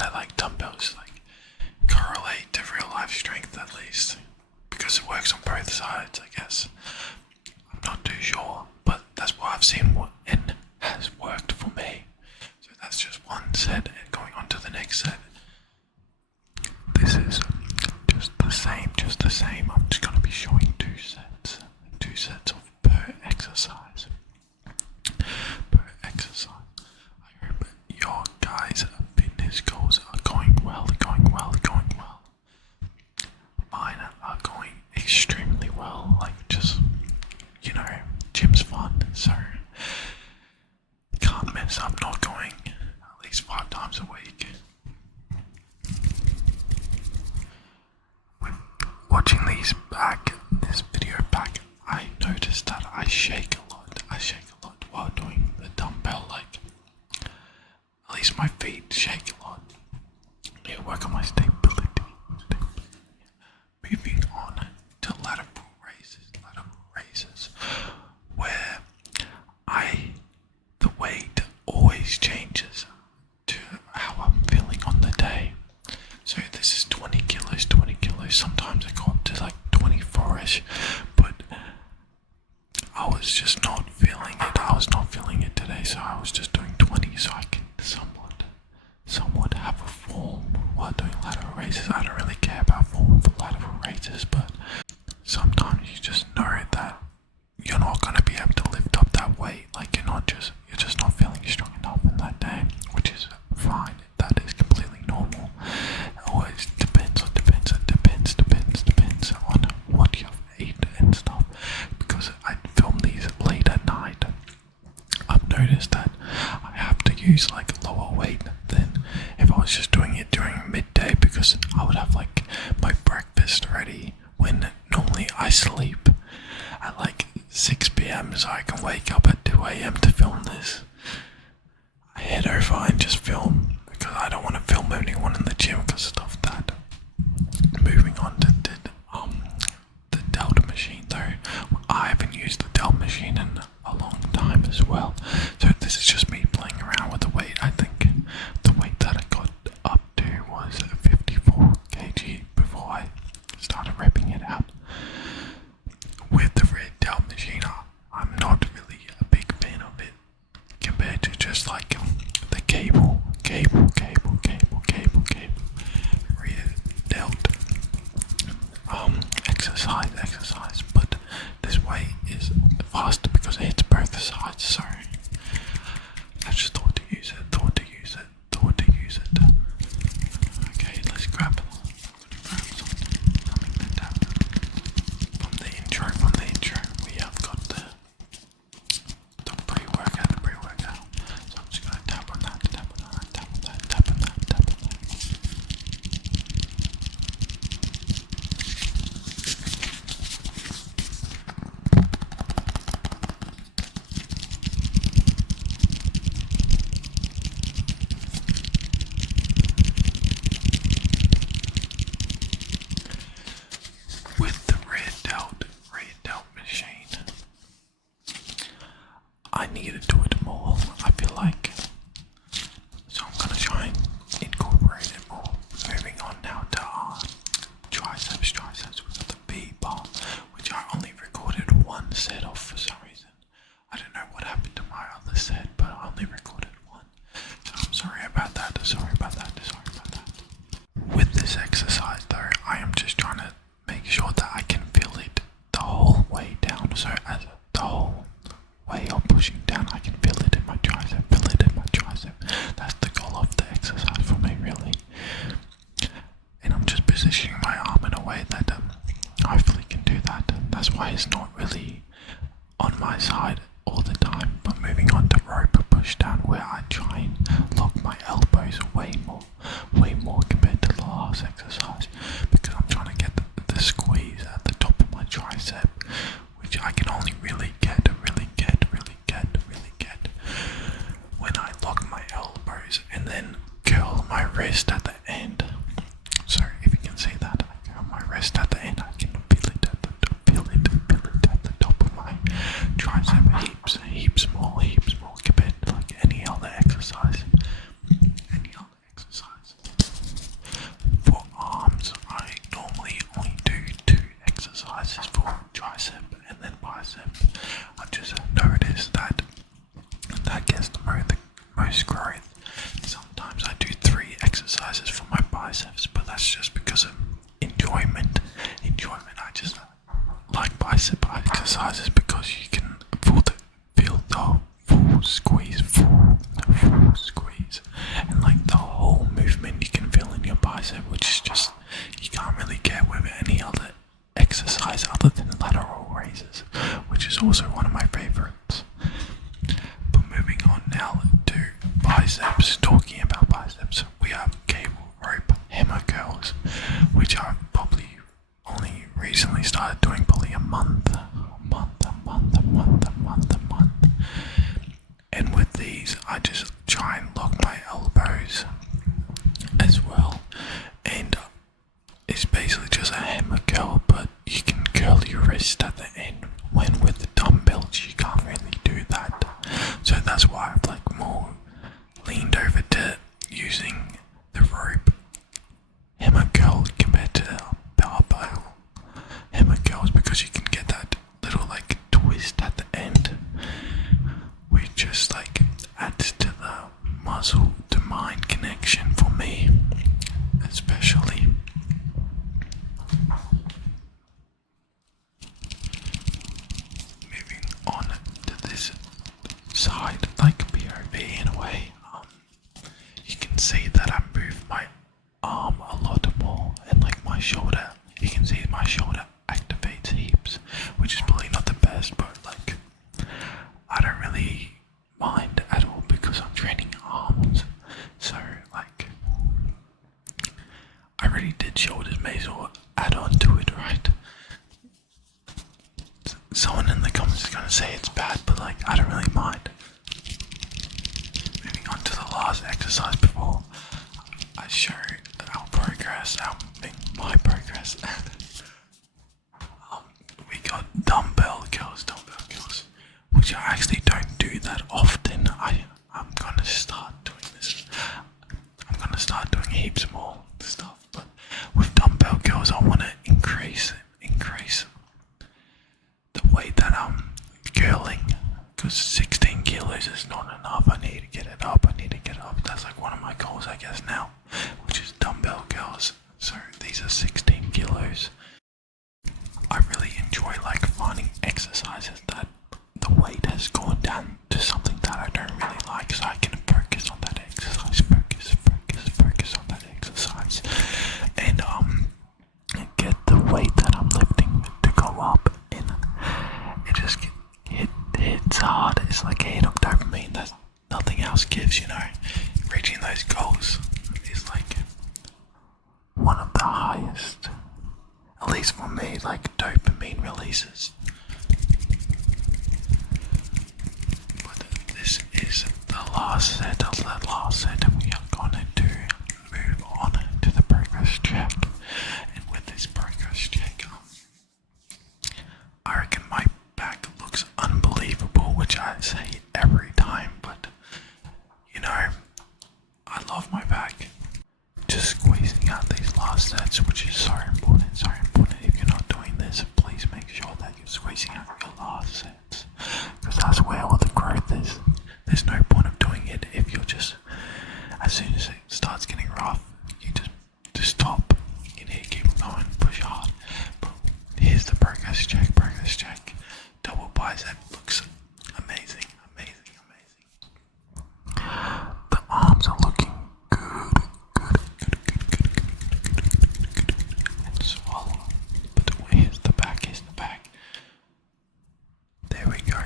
that like dumbbells like correlate to real life strength at least, because it works on both sides, I guess. I'm not too sure, but that's what I've seen and has worked for me. So that's just one set, and going on to the next set. This is just the same. I'm just gonna be showing two sets of per exercise. I hope your guys' fitness goals are going well. Mine are going extremely well. Like, just, gym's fun, so can't mess up not going at least 5 times a week. Watching this video back, I noticed that I shake a lot while doing the dumbbell. Like, at least my feet shake a lot. I work on my stability. Moving on to lateral raises, where the weight always changes to how I'm feeling on the day. So this is 20 kilos. Sometimes I go up to like 24ish, but I was just not feeling it. I was not feeling it today, so I was just doing 20 so I can somewhat have a form while doing lateral raises. I don't really care about form for lateral raises, but sometimes you just know that you're not going to be able to lift up that weight. Like, you're just not feeling strong enough in that day, which is fine. That is completely normal. It always depends on what you've eaten and stuff, because I film these late at night. I've noticed that I have to use like lower weight than if I was just doing it during midday, because I would have like my breakfast ready when normally I sleep at like 6 p.m. so I can wake up at 2 a.m. to film this. I head over and just film because I don't want to film anyone in the gym because of that. Moving on to the delta machine though. I haven't used the delta machine in a long time as well. So this is just me playing around with the weight. I think the weight that I got up to was 54 kg before I started repping it out. With the red delta machine, I'm not really a big fan of it compared to just like the cable exercises for my biceps, but that's just because of enjoyment. I just like bicep exercises because you can feel the full squeeze, and like the whole movement you can feel in your bicep, which is just, you can't really get with any other exercise other than lateral raises, which is also one of my favorites. But moving on now to biceps, talking about biceps, we have cable rope hammer curls, which I've probably only recently started doing, probably a month. And with these, I just try and lock my elbows as well, and it's basically just a hammer curl, but you can curl your wrist at the end. When with the dumbbells, you can't really do that, so that's why I've like more leaned over to using the rope hammer curl compared to the barbell hammer curls, because you can get that little like twist at the end, which just like adds to the muscle to mind connection for me, especially. Moving on to this side, like POV in a way, you can see that I move my arm a lot more, and like my shoulder, you can see my shoulder activates heaps, which is probably not the best, but like I don't really mind at all because I'm training arms. So like I already did shoulders, may as well add on to it, right? Someone in the comments is gonna say it's bad, but like I don't really mind. Moving on to the last exercise before I show our progress, my progress. We got dumbbell curls, which I actually don't do that often. I'm gonna start doing this. I'm gonna start doing heaps more stuff, but with dumbbell curls, I want to increase the weight that I'm curling, because 16 kilos is not enough. I need to get it up. That's like one of my goals, I guess, now, which is dumbbell curls. So these are 16 kilos. I really enjoy like finding exercises that the weight has gone down to something that I don't really like, so I can focus on that exercise, focus on that exercise, and get the weight that I'm lifting to go up, and it just hits hard. It's like a hit of dopamine that nothing else gives, you know. Reaching those goals is like one of the highest, at least for me, like dopamine releases. But this is the last set, and we are gonna move on to the progress check. And with this progress check, I reckon my back looks unbelievable, which I say every time, but you know, I love my back. Just squeezing out these last sets, which is so important. If you're not doing this, please make sure that you're squeezing out your last sets, because that's where all the growth is. There's no point of doing it if you're just, as soon as it starts getting rough, you just stop. You need to keep going, push hard. But here's the progress check. Double bicep looks amazing. The arms are looking good. And swallow. But here's the back. There we go.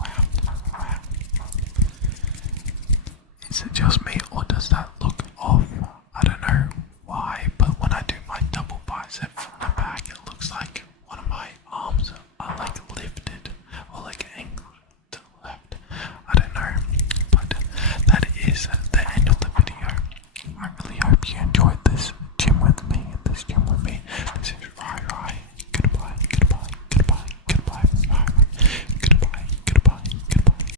Wow. Is it just me, or does that